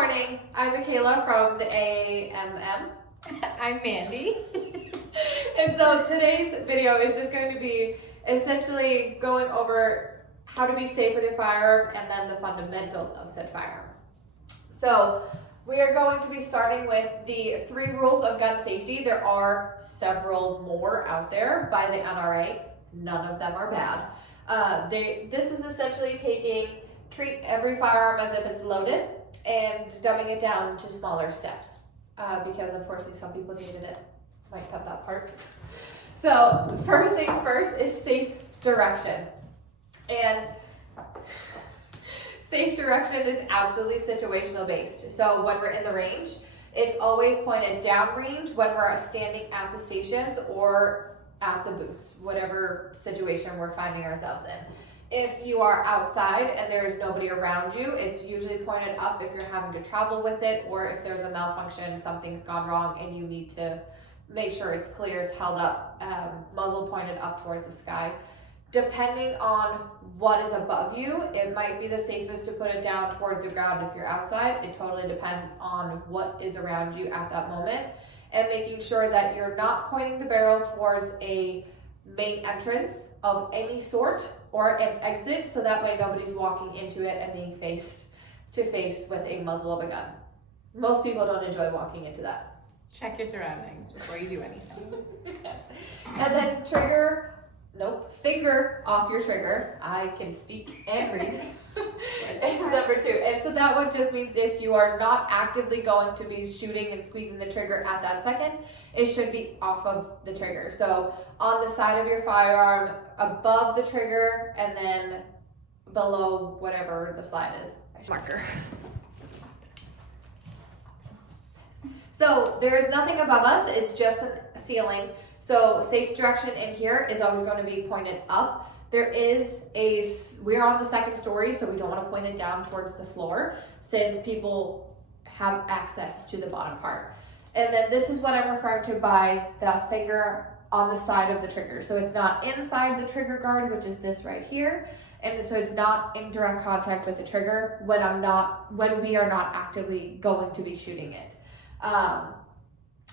morning. I'm Michaela from the AMM. I'm Mandy. And so today's video is just going to be essentially going over how to be safe with your firearm and then the fundamentals of said firearm. So we are going to be starting with the 3 rules of gun safety. There are several more out there by the NRA. None of them are bad. This is essentially treat every firearm as if it's loaded and dumbing it down to smaller steps because unfortunately some people needed it. Might cut that part. So first things first is safe direction. And safe direction is absolutely situational based. So when we're in the range, it's always pointed downrange when we're standing at the stations or at the booths, whatever situation we're finding ourselves in. If you are outside and there's nobody around you, it's usually pointed up if you're having to travel with it, or if there's a malfunction, something's gone wrong and you need to make sure it's clear, it's held up, muzzle pointed up towards the sky. Depending on what is above you, it might be the safest to put it down towards the ground if you're outside. It totally depends on what is around you at that moment, and making sure that you're not pointing the barrel towards a main entrance of any sort or an exit, so that way nobody's walking into it and being face to face with a muzzle of a gun. Most people don't enjoy walking into that. Check your surroundings before you do anything. And then finger off your trigger. I can speak and read. It's number 2. And so that one just means if you are not actively going to be shooting and squeezing the trigger at that second, it should be off of the trigger. So on the side of your firearm, above the trigger, and then below whatever the slide is. Marker. So there is nothing above us, it's just a ceiling. So safe direction in here is always going to be pointed up. We're on the 2nd story, so we don't want to point it down towards the floor since people have access to the bottom part. And then this is what I'm referring to by the finger on the side of the trigger. So it's not inside the trigger guard, which is this right here. And so it's not in direct contact with the trigger when we are not actively going to be shooting it. I'm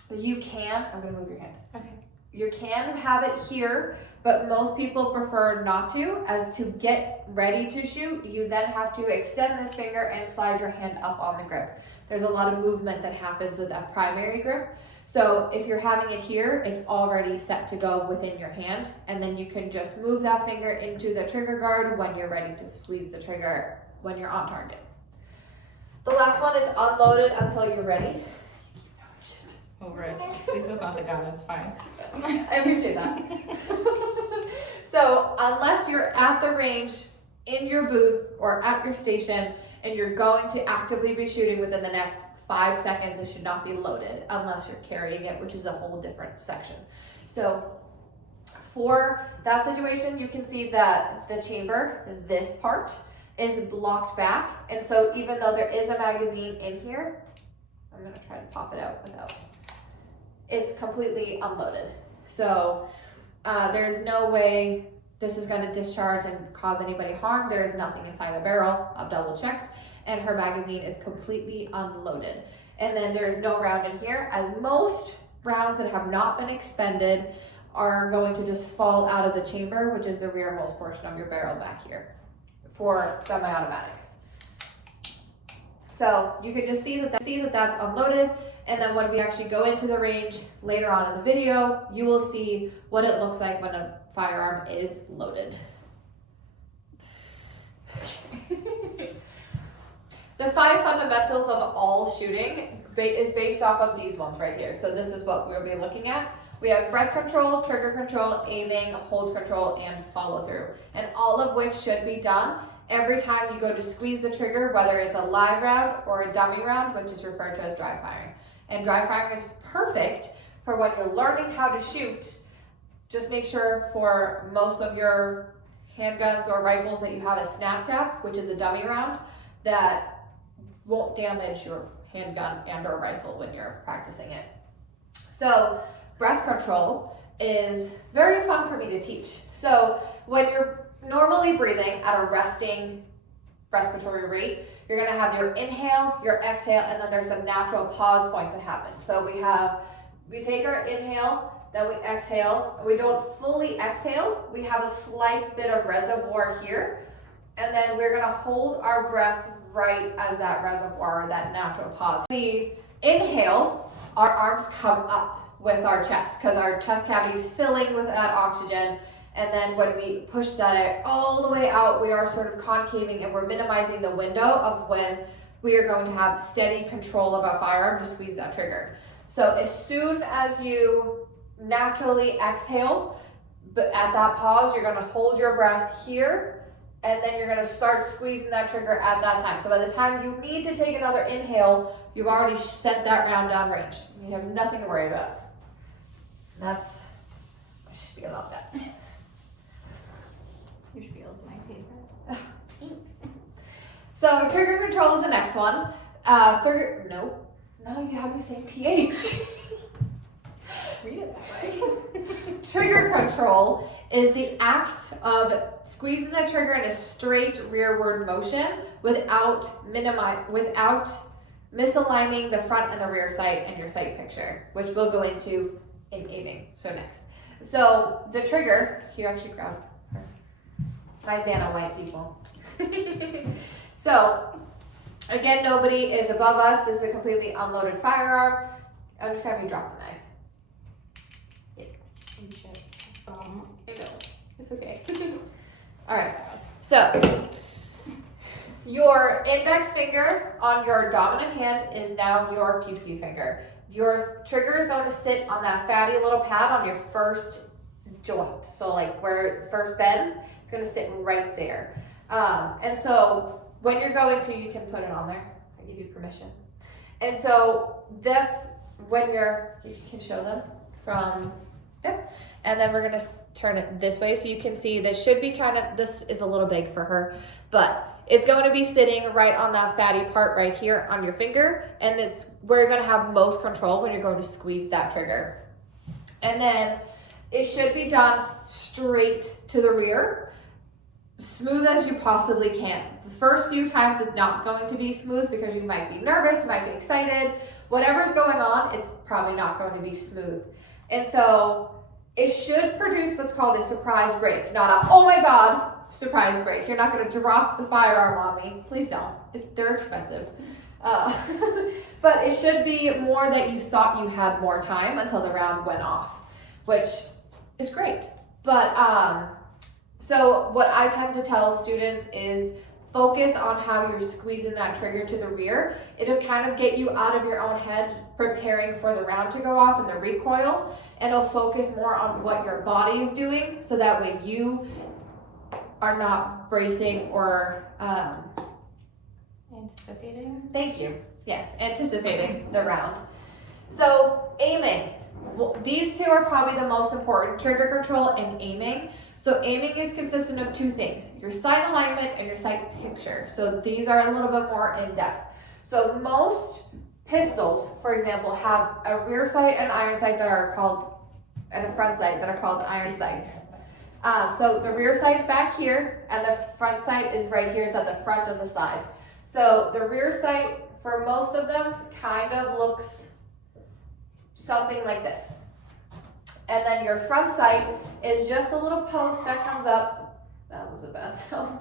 gonna move your hand. Okay. You can have it here, but most people prefer not to, as to get ready to shoot, you then have to extend this finger and slide your hand up on the grip. There's a lot of movement that happens with that primary grip. So if you're having it here, it's already set to go within your hand, and then you can just move that finger into the trigger guard when you're ready to squeeze the trigger when you're on target. The last one is unloaded until you're ready. Over it. This is not the gun, it's fine. I appreciate that. So unless you're at the range, in your booth, or at your station, and you're going to actively be shooting within the next 5 seconds, it should not be loaded unless you're carrying it, which is a whole different section. So for that situation, you can see that the chamber, this part, is blocked back. And so even though there is a magazine in here, I'm gonna try to pop it out without, it's completely unloaded. So there's no way this is gonna discharge and cause anybody harm. There is nothing inside the barrel, I've double checked, and her magazine is completely unloaded. And then there's no round in here, as most rounds that have not been expended are going to just fall out of the chamber, which is the rearmost portion of your barrel back here for semi-automatics. So you can just see that that's unloaded, and then when we actually go into the range later on in the video, you will see what it looks like when a firearm is loaded. The 5 fundamentals of all shooting is based off of these ones right here. So this is what we'll be looking at. We have breath control, trigger control, aiming, hold control, and follow through. And all of which should be done every time you go to squeeze the trigger, whether it's a live round or a dummy round, which is referred to as dry firing. And dry firing is perfect for when you're learning how to shoot. Just make sure for most of your handguns or rifles that you have a snap tap, which is a dummy round, that won't damage your handgun and or rifle when you're practicing it. So breath control is very fun for me to teach. So when you're normally breathing at a resting respiratory rate. You're gonna have your inhale, your exhale, and then there's a natural pause point that happens. So we take our inhale, then we exhale. We don't fully exhale. We have a slight bit of reservoir here. And then we're gonna hold our breath right as that reservoir, that natural pause. We inhale, our arms come up with our chest because our chest cavity is filling with that oxygen. And then when we push that out all the way out, we are sort of concaving and we're minimizing the window of when we are going to have steady control of our firearm to squeeze that trigger. So as soon as you naturally exhale, but at that pause, you're gonna hold your breath here, and then you're gonna start squeezing that trigger at that time. So by the time you need to take another inhale, you've already set that round downrange. You have nothing to worry about. I should be about that. Your spiel is my favorite. So trigger control is the next one. No, you have me saying TH. Read it that way. Trigger control is the act of squeezing the trigger in a straight rearward motion without misaligning the front and the rear sight in your sight picture, which we'll go into in aiming. So next. So the trigger, you actually grab her. My Vanna white people. So again, nobody is above us. This is a completely unloaded firearm. I'm just having you drop the knife. It's okay. All right. So your index finger on your dominant hand is now your pew pew finger. Your trigger is going to sit on that fatty little pad on your first joint. So like where it first bends, it's going to sit right there. And so when you're going to, you can put it on there. I give you permission. And so that's when you can show them from, yep. And then we're gonna turn it this way so you can see this should be this is a little big for her, but it's going to be sitting right on that fatty part right here on your finger, and it's where you're gonna have most control when you're going to squeeze that trigger. And then it should be done straight to the rear, smooth as you possibly can. The first few times it's not going to be smooth because you might be nervous, you might be excited, whatever's going on, it's probably not going to be smooth. And so it should produce what's called a surprise break, not a, oh my God, surprise break. You're not gonna drop the firearm on me. Please don't, they're expensive. But it should be more that you thought you had more time until the round went off, which is great. But so what I tend to tell students is focus on how you're squeezing that trigger to the rear. It'll kind of get you out of your own head preparing for the round to go off and the recoil, and it'll focus more on what your body is doing so that way you are not bracing or anticipating. Thank you. Yes, anticipating the round. So aiming. Well, these two are probably the most important, trigger control and aiming. So aiming is consistent of two things, your sight alignment and your sight picture. So these are a little bit more in depth. So most pistols, for example, have a rear sight and iron sight that are called, and a front sight that are called iron sights. So the rear sight's back here and the front sight is right here. It's at the front of the slide. So the rear sight for most of them kind of looks something like this. And then your front sight is just a little post that comes up. That was a bad sound.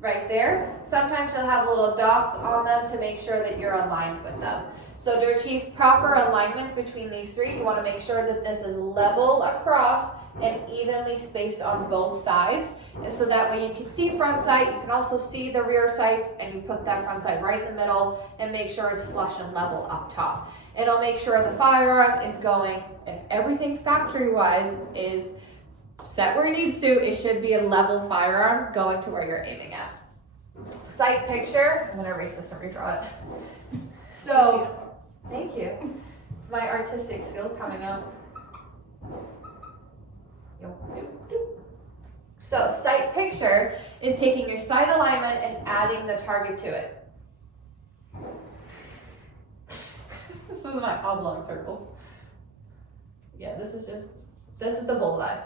Right there. Sometimes you'll have little dots on them to make sure that you're aligned with them. So to achieve proper alignment between these three, you want to make sure that this is level across and evenly spaced on both sides. And so that way you can see front sight, you can also see the rear sight, and you put that front sight right in the middle and make sure it's flush and level up top. It'll make sure the firearm is going, if everything factory-wise is set where it needs to, it should be a level firearm going to where you're aiming at. Sight picture, I'm gonna erase this and redraw it. So, thank you. It's my artistic skill coming up. So, sight picture is taking your sight alignment and adding the target to it. This is my oblong circle. Yeah, this is the bullseye.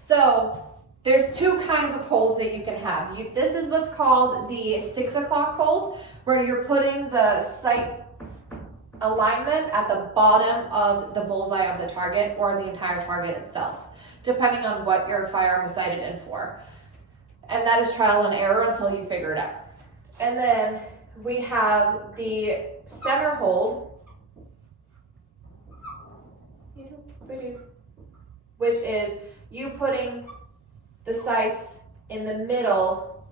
So There's two kinds of holds that you can have. This is what's called the 6 o'clock hold, where you're putting the sight alignment at the bottom of the bullseye of the target or the entire target itself, depending on what your firearm is sighted in for. And that is trial and error until you figure it out. And then we have the center hold, which is you putting the sights in the middle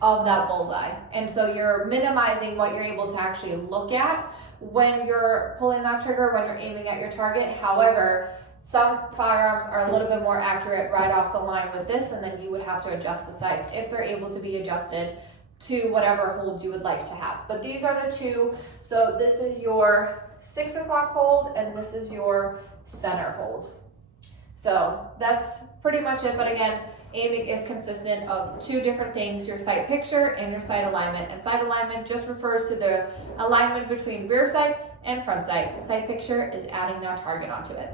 of that bullseye. And so you're minimizing what you're able to actually look at when you're pulling that trigger, when you're aiming at your target. However, some firearms are a little bit more accurate right off the line with this, and then you would have to adjust the sights if they're able to be adjusted to whatever hold you would like to have. But these are the two. So this is your 6 o'clock hold, and this is your center hold. So that's pretty much it. But again, aiming is consistent of two different things, your sight picture and your sight alignment. And sight alignment just refers to the alignment between rear sight and front sight. Sight picture is adding that target onto it.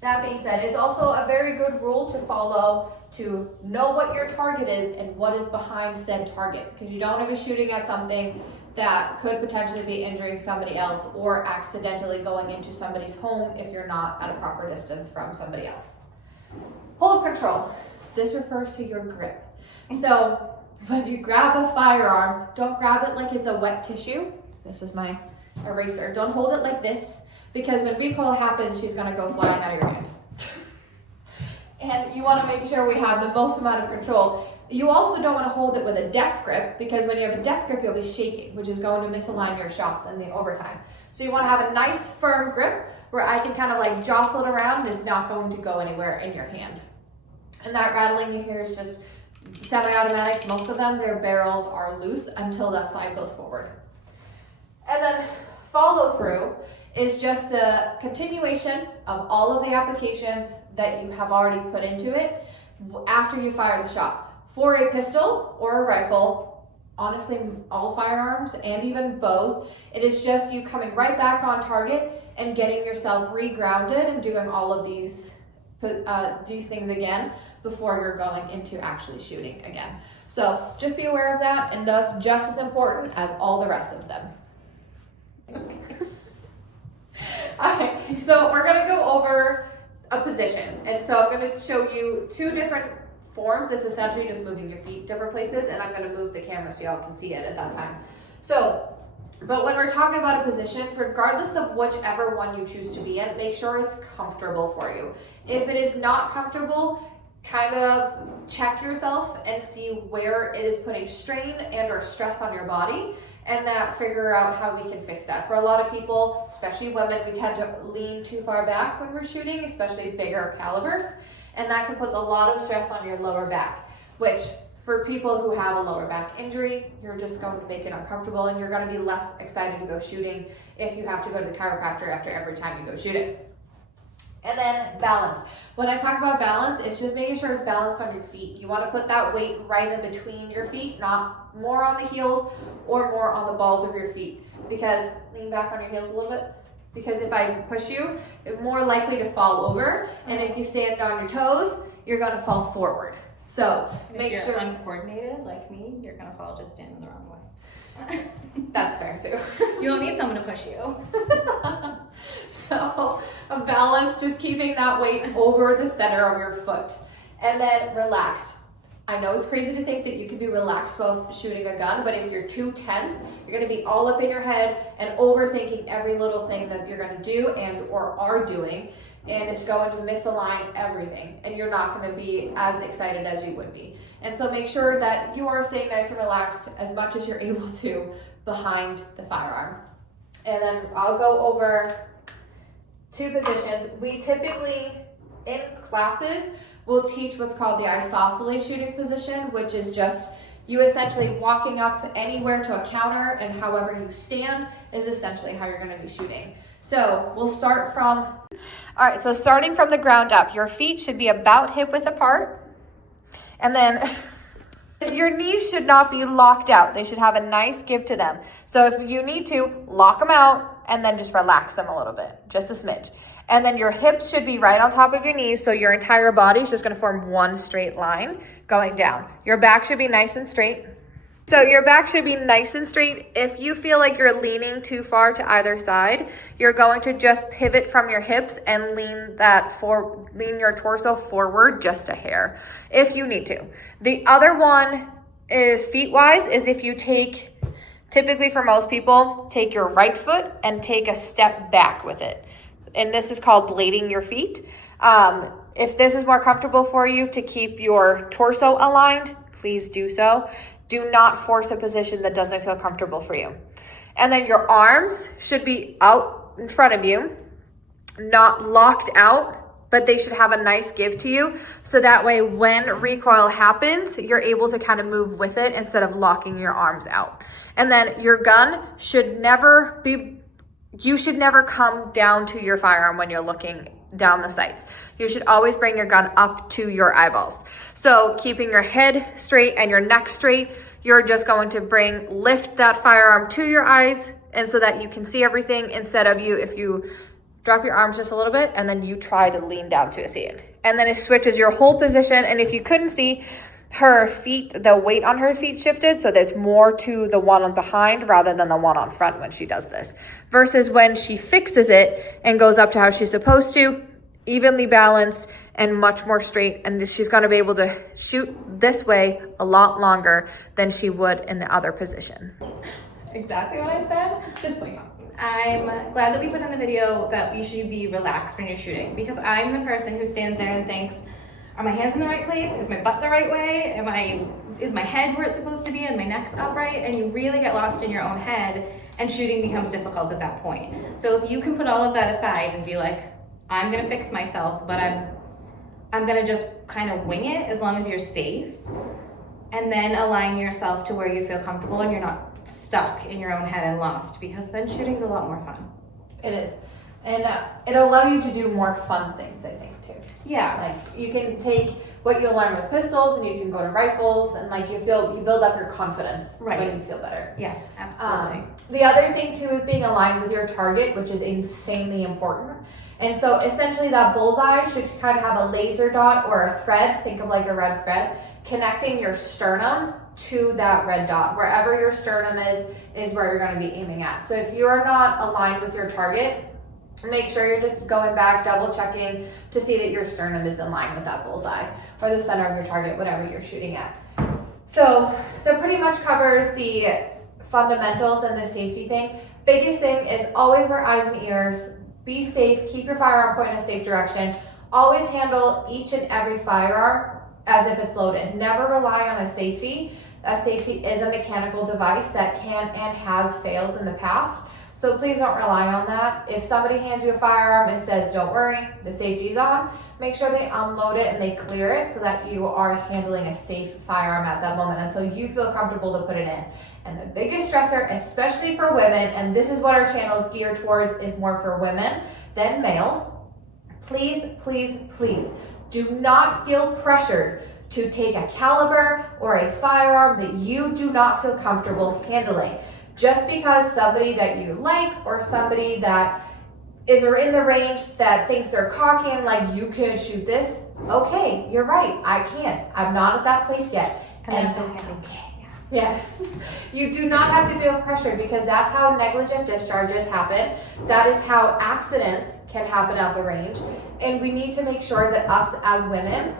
That being said, it's also a very good rule to follow to know what your target is and what is behind said target, because you don't want to be shooting at something that could potentially be injuring somebody else or accidentally going into somebody's home if you're not at a proper distance from somebody else. Hold control. This refers to your grip. So when you grab a firearm, don't grab it like it's a wet tissue. This is my eraser. Don't hold it like this, because when recoil happens, she's gonna go flying out of your hand. And you wanna make sure we have the most amount of control. You also don't want to hold it with a death grip, because when you have a death grip, you'll be shaking, which is going to misalign your shots in the overtime. So you want to have a nice firm grip where I can kind of like jostle it around and it's not going to go anywhere in your hand. And that rattling you hear is just semi-automatics. Most of them, their barrels are loose until that slide goes forward. And then follow through is just the continuation of all of the applications that you have already put into it after you fire the shot. For a pistol or a rifle, honestly, all firearms and even bows, it is just you coming right back on target and getting yourself re-grounded and doing all of these things again before you're going into actually shooting again. So just be aware of that, and thus just as important as all the rest of them. Alright, so we're gonna go over a position, and so I'm gonna show you two different forms. It's essentially just moving your feet different places, and I'm going to move the camera so y'all can see it at that time. So, but when we're talking about a position, regardless of whichever one you choose to be in, make sure it's comfortable for you. If it is not comfortable, kind of check yourself and see where it is putting strain and or stress on your body, and that figure out how we can fix that. For a lot of people, especially women, we tend to lean too far back when we're shooting, especially bigger calibers. And that can put a lot of stress on your lower back, which for people who have a lower back injury, you're just going to make it uncomfortable, and you're going to be less excited to go shooting if you have to go to the chiropractor after every time you go shooting. And then balance. When I talk about balance, it's just making sure it's balanced on your feet. You want to put that weight right in between your feet, not more on the heels or more on the balls of your feet. Because, lean back on your heels a little bit. Because if I push you, you're more likely to fall over. And if you stand on your toes, you're going to fall forward. So make sure. If you're uncoordinated like me, you're going to fall just standing the wrong way. That's fair too. You don't need someone to push you. So a balance, just keeping that weight over the center of your foot. And then relaxed. I know it's crazy to think that you can be relaxed while shooting a gun, but if you're too tense, you're going to be all up in your head and overthinking every little thing that you're going to do and or are doing, and it's going to misalign everything, and you're not going to be as excited as you would be. And so make sure that you are staying nice and relaxed as much as you're able to behind the firearm. And then I'll go over two positions. We typically, in classes, we'll teach what's called the isosceles shooting position, which is just you essentially walking up anywhere to a counter, and however you stand is essentially how you're going to be shooting. So we'll start from, all right, so starting from the ground up, your feet should be about hip width apart, and then your knees should not be locked out. They should have a nice give to them. So if you need to, lock them out and then just relax them a little bit, just a smidge. And then your hips should be right on top of your knees, so your entire body is just gonna form one straight line going down. Your back should be nice and straight. So your back should be nice and straight. If you feel like you're leaning too far to either side, you're going to just pivot from your hips and lean your torso forward just a hair if you need to. The other one is feet-wise, is if you take, typically for most people, take your right foot and take a step back with it. And this is called blading your feet. If this is more comfortable for you to keep your torso aligned, please do so. Do not force a position that doesn't feel comfortable for you. And then your arms should be out in front of you, not locked out, but they should have a nice give to you. So that way when recoil happens, you're able to kind of move with it instead of locking your arms out. And then your gun should never be, you should never come down to your firearm when you're looking down the sights. You should always bring your gun up to your eyeballs. So keeping your head straight and your neck straight, you're just going to lift that firearm to your eyes, and so that you can see everything, instead of if you drop your arms just a little bit and then you try to lean down to see it. And then it switches your whole position. And if you couldn't see, her feet, the weight on her feet shifted, so that's more to the one on behind rather than the one on front when she does this. Versus when she fixes it and goes up to how she's supposed to, evenly balanced and much more straight, and she's going to be able to shoot this way a lot longer than she would in the other position. Exactly what I said. Just wait. I'm glad that we put in the video that you should be relaxed when you're shooting, because I'm the person who stands there and thinks, are my hands in the right place? Is my butt the right way? Is my head where it's supposed to be and my neck's upright? And you really get lost in your own head, and shooting becomes difficult at that point. So if you can put all of that aside and be like, I'm gonna fix myself, but I'm gonna just kind of wing it as long as you're safe, and then align yourself to where you feel comfortable and you're not stuck in your own head and lost, because then shooting's a lot more fun. It is. And it'll allow you to do more fun things, I think, too. Yeah. Like, you can take what you'll learn with pistols and you can go to rifles, and like you build up your confidence when you feel better. Yeah, absolutely. The other thing too is being aligned with your target, which is insanely important. And so essentially that bullseye should kind of have a laser dot or a thread, think of like a red thread, connecting your sternum to that red dot. Wherever your sternum is where you're going to be aiming at. So if you're not aligned with your target, make sure you're just going back, double checking to see that your sternum is in line with that bullseye or the center of your target, whatever you're shooting at. So that pretty much covers the fundamentals and the safety thing. Biggest thing is always wear eyes and ears, be safe, keep your firearm pointed in a safe direction, always handle each and every firearm as if it's loaded. Never rely on a safety. A safety is a mechanical device that can and has failed in the past. So please don't rely on that. If somebody hands you a firearm and says, don't worry, the safety's on, make sure they unload it and they clear it so that you are handling a safe firearm at that moment until you feel comfortable to put it in. And the biggest stressor, especially for women, and this is what our channel is geared towards, is more for women than males. Please, please, please do not feel pressured to take a caliber or a firearm that you do not feel comfortable handling. Just because somebody that you like or somebody that is in the range that thinks they're cocky and like, you can't shoot this. Okay, you're right, I can't. I'm not at that place yet. And that's okay. Yes, you do not have to feel pressured, because that's how negligent discharges happen. That is how accidents can happen at the range. And we need to make sure that us as women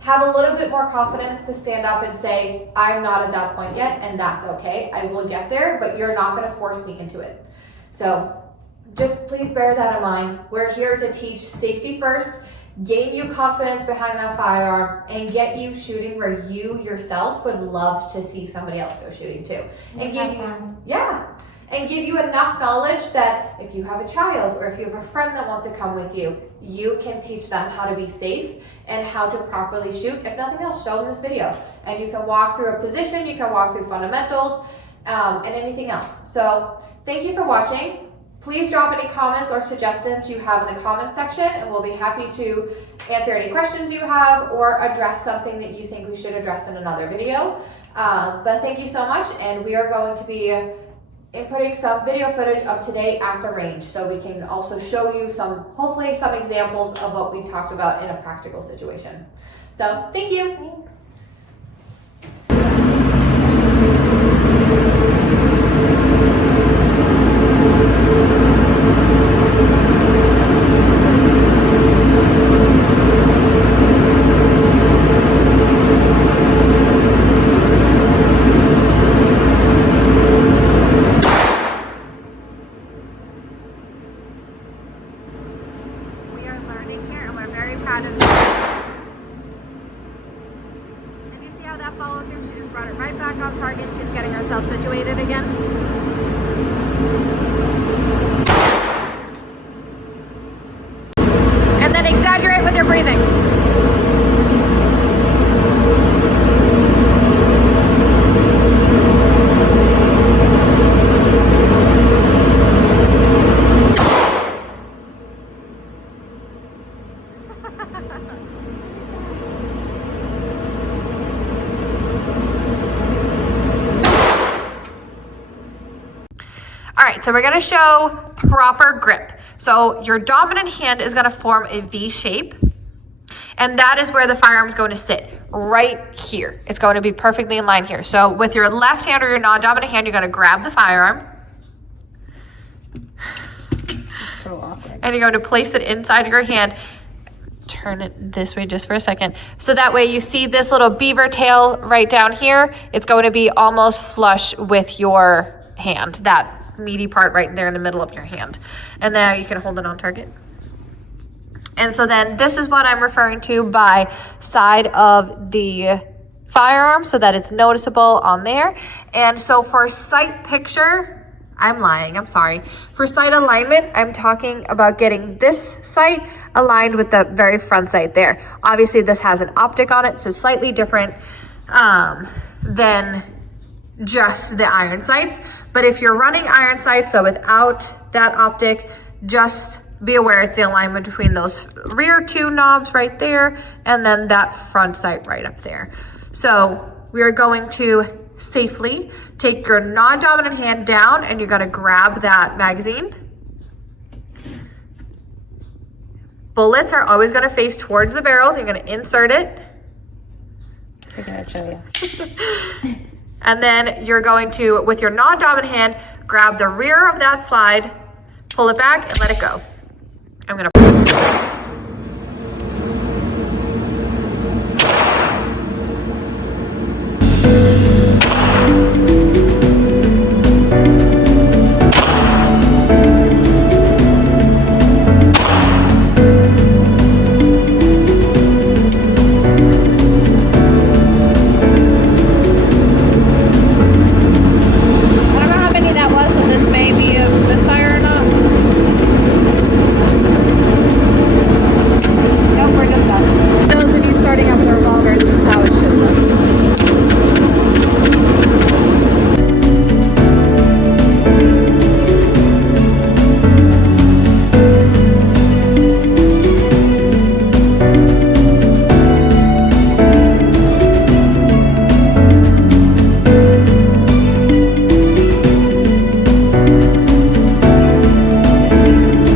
have a little bit more confidence to stand up and say, I'm not at that point yet, and that's okay. I will get there, but you're not going to force me into it. So just please bear that in mind. We're here to teach safety first, gain you confidence behind that firearm, and get you shooting where you yourself would love to see somebody else go shooting too. And give you enough knowledge that if you have a child or if you have a friend that wants to come with you, you can teach them how to be safe and how to properly shoot. If nothing else, show them this video. And you can walk through a position, you can walk through fundamentals, and anything else. So thank you for watching. Please drop any comments or suggestions you have in the comments section, and we'll be happy to answer any questions you have or address something that you think we should address in another video. But thank you so much, and we are going to be inputting some video footage of today at the range so we can also show you hopefully some examples of what we talked about in a practical situation. So thank you. Thanks. Here, and we're very proud of her. And you see how that followed through? She just brought it right back on target. She's getting herself situated again. And then exaggerate with your breathing. All right, so we're gonna show proper grip. So your dominant hand is gonna form a V shape, and that is where the firearm is going to sit, right here. It's going to be perfectly in line here. So with your left hand or your non-dominant hand, you're gonna grab the firearm. So awkward. And you're going to place it inside of your hand. Turn it this way just for a second. So that way you see this little beaver tail right down here. It's going to be almost flush with your hand, that meaty part right there in the middle of your hand. And now you can hold it on target. And so then this is what I'm referring to by side of the firearm so that it's noticeable on there. And so for sight picture, I'm lying, I'm sorry. For sight alignment, I'm talking about getting this sight aligned with the very front sight there. Obviously this has an optic on it, so slightly different than just the iron sights. But if you're running iron sights, so without that optic, just be aware it's the alignment between those rear two knobs right there and then that front sight right up there. So we are going to safely take your non-dominant hand down and you're going to grab that magazine. Bullets are always going to face towards the barrel. You're going to insert it. I'm gonna show you. And then you're going to, with your non-dominant hand, grab the rear of that slide, pull it back and let it go.